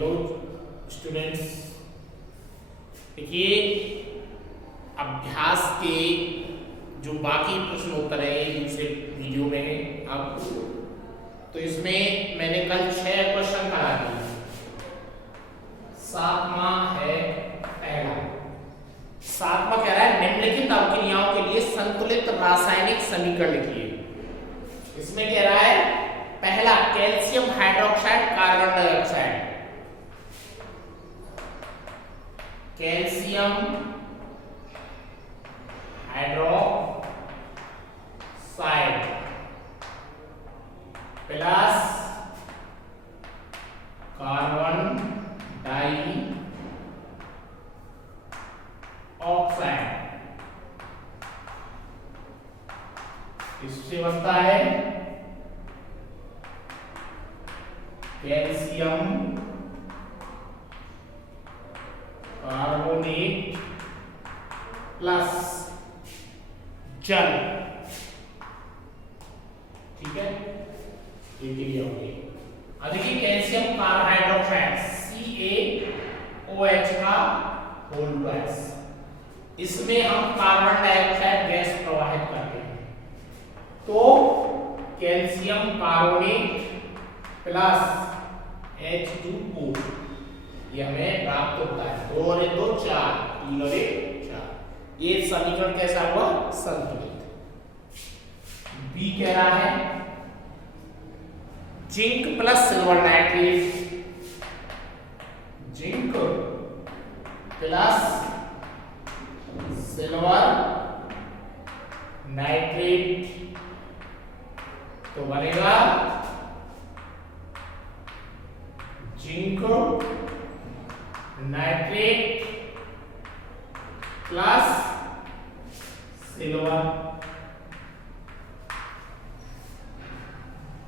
Hello students, देखिए अभ्यास के जो बाकी प्रश्न उत्तर है दूसरे वीडियो में अब तो इसमें मैंने कल 6 क्वेश्चन करा दिए। 7वां है पहला। 7वां कह रहा है निम्नलिखित अवक्रियाओं के लिए संतुलित रासायनिक समीकरण लिखिए। इसमें कह रहा है पहला calcium hydroxide carbon dioxide, calcium hydroxide plus carbon dioxide, इससे बनता है कैल्शियम कार्बोनेट प्लस जल। ठीक है, ये क्लियर हो गई। अब देखिए कैल्शियम कार्बोहाइड्रोक्साइड CaOH का होल प्लस, इसमें हम कार्बन डाइऑक्साइड गैस प्रवाहित करते हैं तो कैल्शियम कार्बोनेट प्लस H2O ये हमें प्राप्त होता है। 2 और 2 4, 3 और 1 4। ये समीकरण कैसा हुआ? संतुलित। बी कह रहा है zinc plus silver nitrate, zinc plus silver nitrate तो बनेगा जिंक नाइट्रेट प्लस सिल्वर।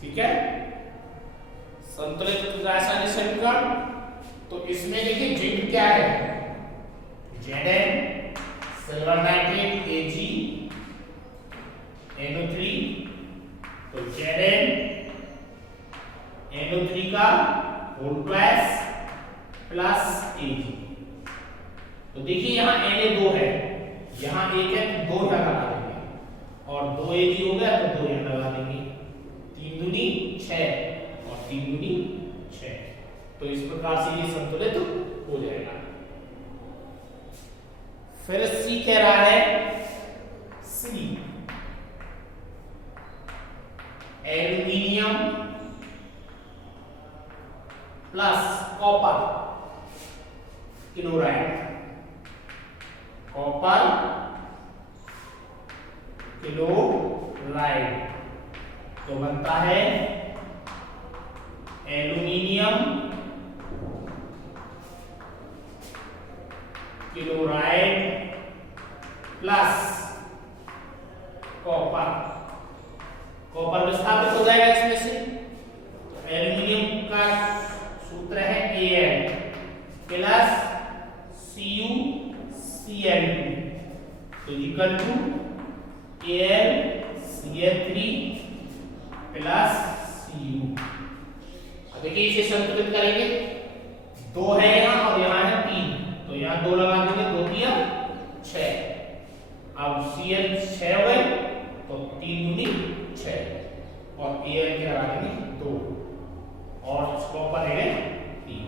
ठीक है, संतुलित रासायनिक समीकरण। तो इसमें देखिए जिंक क्या है Zn, सिल्वर नाइट्रेट AgNO3 तो Zn NO3 का होल प्लस प्लस Ag। तो देखिए यहाँ Na2 है, यहाँ 1 है तो 2 यहाँ लगा देंगे और 2 Ag हो गया तो 2 यहाँ लगा देंगे। 3 दूनी 6 और 3 दूनी 6, तो इस प्रकार से ये संतुलित हो जाएगा। फिर C कह रहा है C aluminium plus copper chloride, copper chloride तो बनता है aluminium chloride plus copper. Copper विस्थापित हो जाएगा इसमें से, तो एल्यूमिनियम का सूत्र है Al प्लस CuCl2 तो equal to AlCl3 plus Cu। अब देखिए इसे संतुलित करेंगे, 2 है यहाँ और यहाँ है 3 तो यहाँ 2 लगा देंगे, 2 दिया 6। अब Cl 6 हुए तो 3 दूनी 6 और Al के लगा देंगे 2 और कॉपर है 3।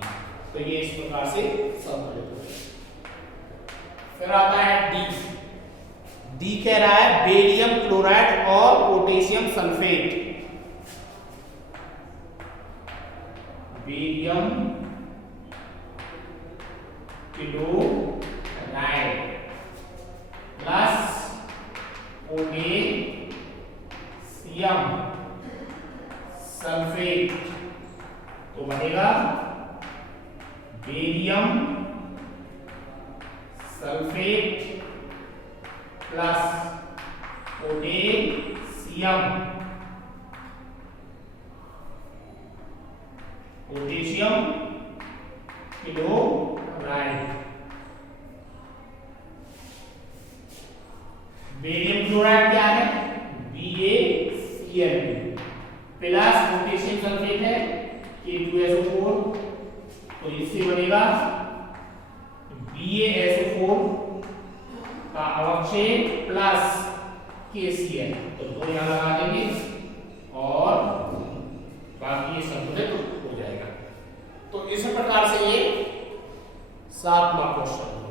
तो ये इस प्रकार से संतुलित हो गया। फिर आता है डी कह रहा है बेरियम क्लोराइड और potassium sulphate, barium chloride plus potassium sulphate तो बनेगा barium sulphate plus potassium chloride. Barium chloride क्या है? BaCl2 प्लस पोटेशियम सल्फेट है K2SO4 तो इससे बनेगा BaSO4 का अवक्षेप प्लस KCl, तो दो यहां लगा देंगे और बाकी ये संतुलित हो जाएगा। तो इस प्रकार से ये 7वां क्वेश्चन होगा।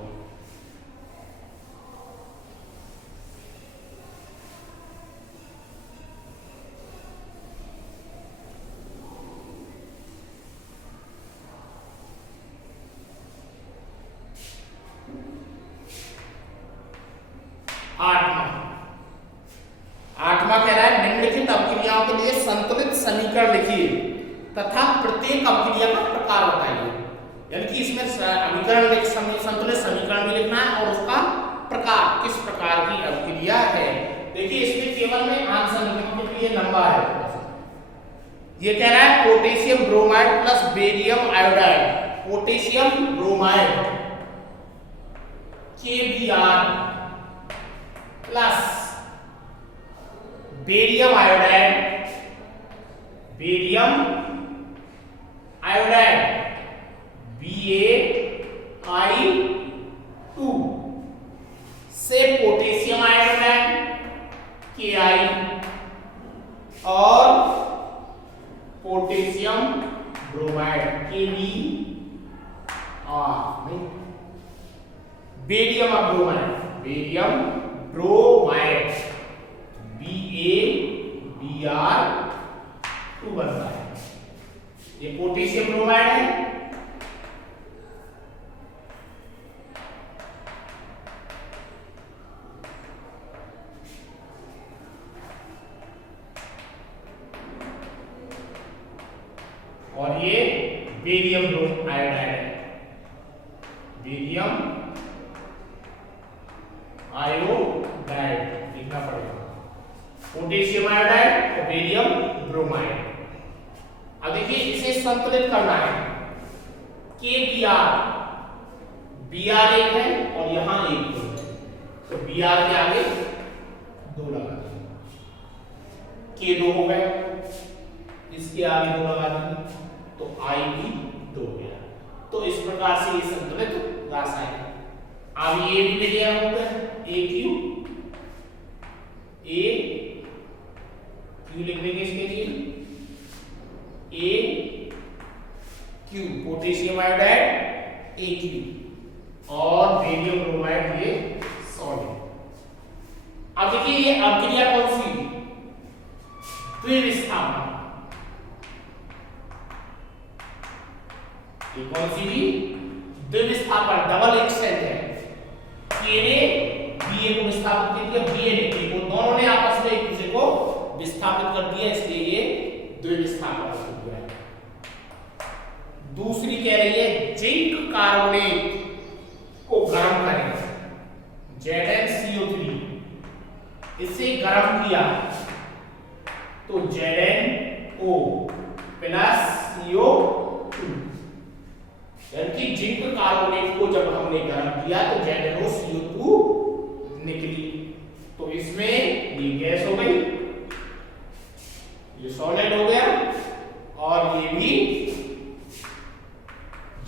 8वां कह रहा है निम्नलिखित अभिक्रियाओं के लिए संतुलित समीकरण लिखिए तथा प्रत्येक अभिक्रिया का प्रकार बताइए। यानी कि इसमें अभिकरण संतुलित समीकरण भी लिखना है और उसका प्रकार, किस प्रकार की अभिक्रिया है। देखिए इसमें केवल में आंसर लिखने के लिए लंबा है। ये कह रहा है potassium bromide plus barium iodide, potassium bromide KBr plus barium iodide, barium iodide BaI2 से पोटेशियम आयोडाइड Ki और potassium bromide KBr, barium bromide, barium bromide BaBr2 बनता है। ये पोटेशियम ब्रोमाइड है, और ये बेरियम आयोडाइड है, बेरियम आयोडाइड लिखना पड़ेगा, पोटेशियम आयोडाइड और बेरियम ब्रोमाइड। अब देखिए इसे संतुलित करना है। KBr, Br एक है और यहां एक है, तो Br के आगे 2 लगा देंगे, K2 हो गया, इसके आगे 2 लगा देंगे तो I भी 2 हो गया। तो इस प्रकार से ये संतुलित रासायन है। अब ये भी ले लिया हो गया, AQ लिख देंगे इसके लिए AQ, पोटेशियम आयोडाइड AQ और बेरियम ब्रोमाइड ये सॉलिड। अब देखिए ये अभिक्रिया कौन सी, द्विविस्थापन, ये कौन सी भी द्विविस्थापन, डबल एक्सचेंज है। Ka ने Ba को विस्थापित कर दिया, Ba ने K को, दोनों ने आपस में एक दूसरे को विस्थापित कर दिया, इसलिए ये द्विविस्थापन हो गया। दूसरी कह रही है जिंक कार्बोनेट को गर्म करें, ZnCO3, इसे गर्म किया तो ZnO प्लस CO2, यानी जिंक कार्बोनेट को जब हमने गर्म किया तो ZnOCO2 निकली, तो इसमें ये गैस हो गई, ये सॉलिड हो गया, और ये भी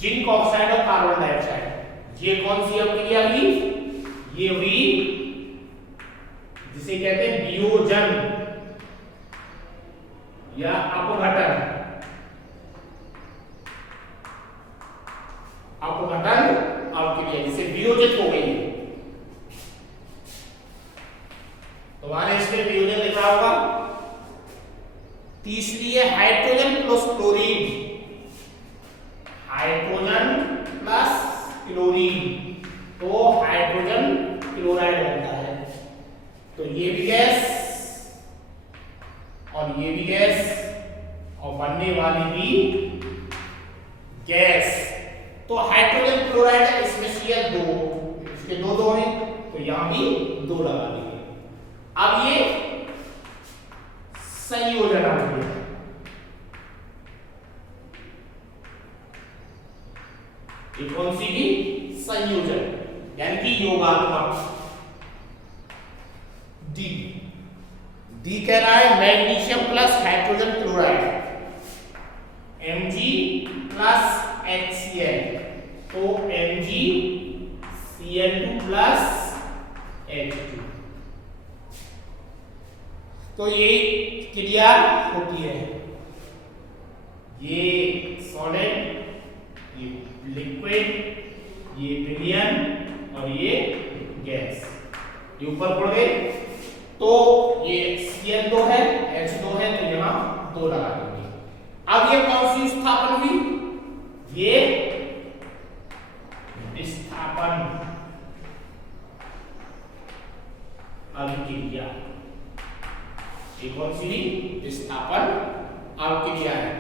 जिंक ऑक्साइड और कार्बन डाइऑक्साइड। ये कौन सी अभिक्रिया हुई, ये हुई जिसे कहते हैं वियोजन या अपघटन, अपघटन अभिक्रिया, जिसे वियोजित हो गई। तो माने इसमें वियोजन लिखा होगा। तीसरी है hydrogen plus chlorine, hydrogen plus chlorine, तो हाइड्रोजन क्लोराइड बनता है। तो ये भी गैस और ये भी गैस, और बनने वाली भी गैस। तो हाइड्रोजन क्लोराइड इसमें Cl 2, इसके 2 हैं, तो यहां भी 2 लगा देंगे। अब ये संयोजन अभिक्रिया, ये कौन सी भी संयोजन, यानी कि योगात्मक। डी कह रहा है magnesium plus hydrogen chloride, Mg plus HCl, ये सॉलिड, ये लिक्विड, ये विलियन और ये गैस, ये ऊपर पड़ गए। तो ये Cl2 है, H2 है, तो यहाँ 2 लगा देंगे। अब ये कौन सी विस्थापन हुई? ये विस्थापन अभिक्रिया। ये कौन सी हुई? विस्थापन अभिक्रिया है।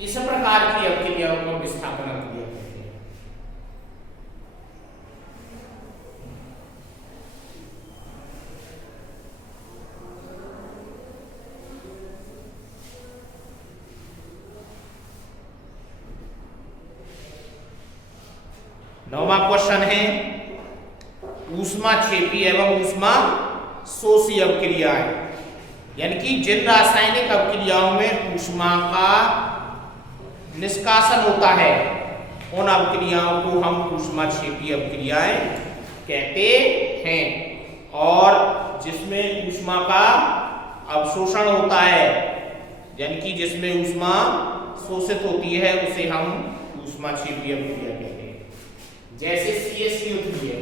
इस प्रकार की अभिक्रियाओं को विस्थापन अभिक्रिया कहते हैं। नौवां क्वेश्चन है ऊष्माक्षेपी एवं ऊष्मा शोषी अभिक्रियाएं, यानी कि जिन रासायनिक अभिक्रियाओं में ऊष्मा का निष्कासन होता है उन अभिक्रियाओं को हम ऊष्माक्षेपी अभिक्रियाएं कहते हैं, और जिसमें ऊष्मा का अवशोषण होता है, यानी कि जिसमें ऊष्मा शोषित होती है, उसे हम ऊष्माक्षेपी अभिक्रिया कहते हैं। जैसे CaCO3 है,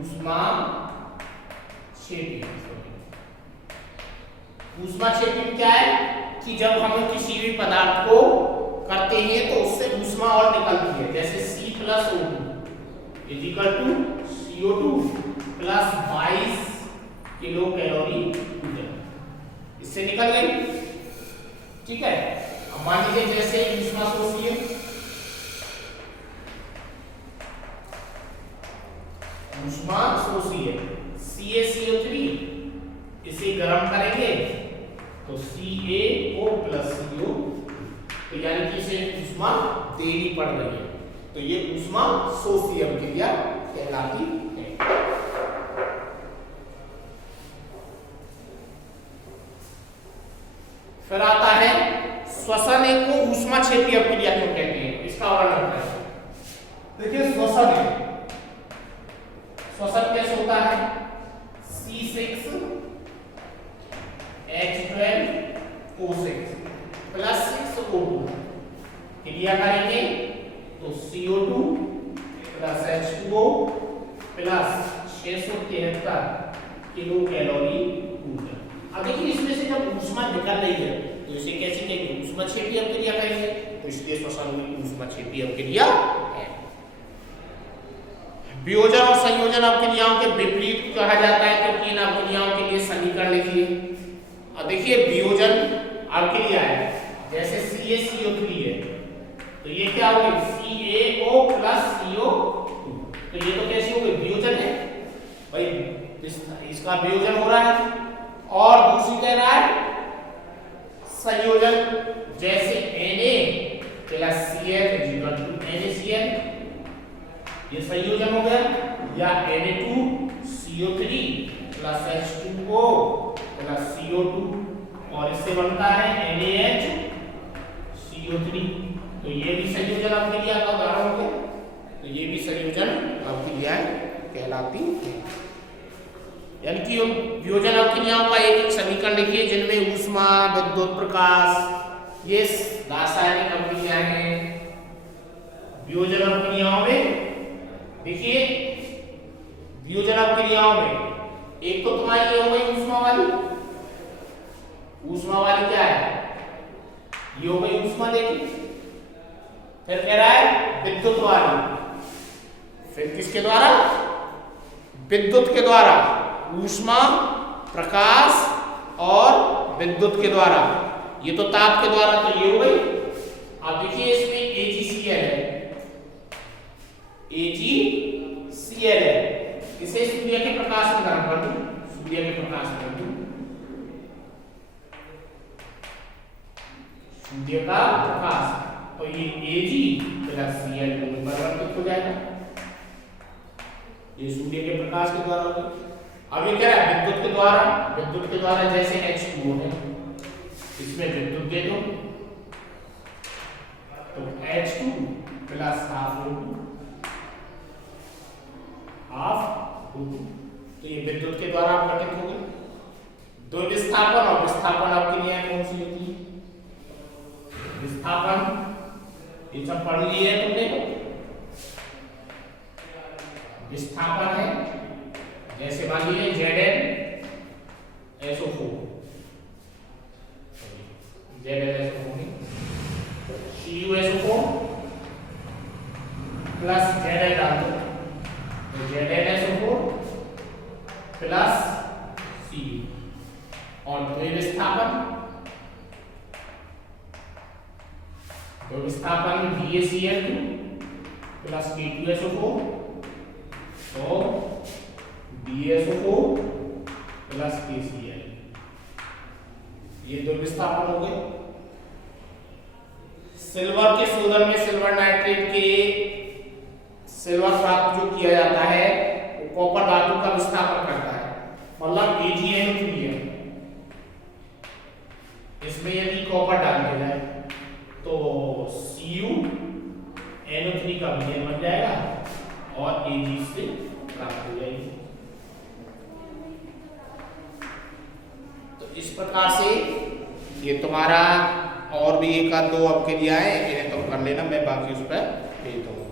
ऊष्माक्षेपी। ऊष्माक्षेपी क्या है कि जब हम किसी भी पदार्थ को करते हैं तो उससे ऊष्मा और निकलती है। जैसे C+O2 equal to CO2 plus 22 kilo calorie ऊर्जा, इससे निकल गई। ठीक है, अब मान लीजिए जैसे ऊष्मा शोषी है, ऊष्मा शोषी है CaCO3, इसे गर्म करेंगे तो CaO प्लस CO, तो यानी कि इसे ऊष्मा देनी पड़ रही है, तो ये ऊष्मा शोषी अभिक्रिया कहलाती है। फिर आता है श्वसन को ऊष्माक्षेपी अभिक्रिया क्यों कहते हैं, इसका वर्णन करें। देखिए श्वसन कैसे होता है? C6H12O6 प्लस 6O2 क्रिया करेंगे तो CO2 plus H2O plus 673 kilo calorie ऊर्जा। अब देखिए इसमें से जब ऊष्मा निकल रही है तो इसे कैसे कहेंगे? ऊष्माक्षेपी अभिक्रिया कहेंगे, तो इसलिए श्वसन में ऊष्माक्षेपी अभिक्रिया है। वियोजन और संयोजन अभिक्रियाओं के विपरीत कहा जाता है, क्योंकि इन अभिक्रियाओं के लिए समीकरण लिखिए। अब देखिए वियोजन अभिक्रिया है, जैसे CaCO3 है, तो ये क्या हो गई? CaO प्लस CO2, तो ये तो कैसी हो गई? वियोजन है भाई, इसका वियोजन हो रहा है। और दूसरी कह रहा है संयोजन, जैसे Na plus Cl equal to NaCl, ये संयोजन हो गया, या Na2CO3 plus H2O plus CO2, और इससे बनता है NaHCO3, तो ये भी संयोजन अभिक्रिया का उदाहरण हो गया, तो ये भी संयोजन अभिक्रियाएं कहलाती है। यानी कि वियोजन अभिक्रियाओं का एक समीकरण लिखिए जिनमें ऊष्मा, विद्युत, प्रकाश ये रासायनिक अभिक्रियाएं हैं। वियोजन अभिक्रियाओं में देखिए, वियोजन अभिक्रियाओं में एक तो तुम्हारी ये हो गई ऊष्मा वाली, ऊष्मा वाली क्या है? ये हो गई ऊष्मा। देखिए फिर कह रहा है विद्युत वाली, फिर किसके द्वारा? विद्युत के द्वारा, ऊष्मा, प्रकाश और विद्युत के द्वारा, ये तो ताप के द्वारा, तो ये हो गई। अब देखिए इसमें AgCl है, AgCl है, इसे सूर्य के प्रकाश में गर्म कर दूं, सूर्य के प्रकाश में कर दूं, सूर्य का प्रकाश, तो ये Ag प्लस Cl में परिवर्तित हो जाएगा, ये सूर्य के प्रकाश के द्वारा होगा। अब ये क्या है? विद्युत के द्वारा, विद्युत के द्वारा जैसे H2O है, इसमें विद्युत दे दो, तो H2 plus half O2, half O2, तो ये विद्युत के द्वारा अपघटित हो गए। दो विस्थापन और विस्थापन अभिक्रियाएं कौन सी होती है? विस्थापन ये सब पढ़ लिए है तुमने। विस्थापन है जैसे मान लीजिए ZnSO4 CuSO4 प्लस Zl डाल दो तो ZnSO4 प्लस Cu और तो विस्थापन में BaCl2 प्लस K2SO4 तो BaSO4 प्लस KCl ये दो विस्थापन हो गए। सिल्वर के शोधन में सिल्वर नाइट्रेट के सिल्वर प्राप्त जो किया जाता है वो कॉपर धातु का विस्थापन करता है, मतलब AgNO3 है। इसमें यदि कॉपर डाल दिया जाए तो CuNO3 का विलयन बन जाएगा और Ag से प्राप्त हो जाएगी। तो इस प्रकार से ये तुम्हारा और भी एक आध दो अब के लिए आए, इन्हें तुम कर लेना, मैं बाकी उस पर भेज दूंगा।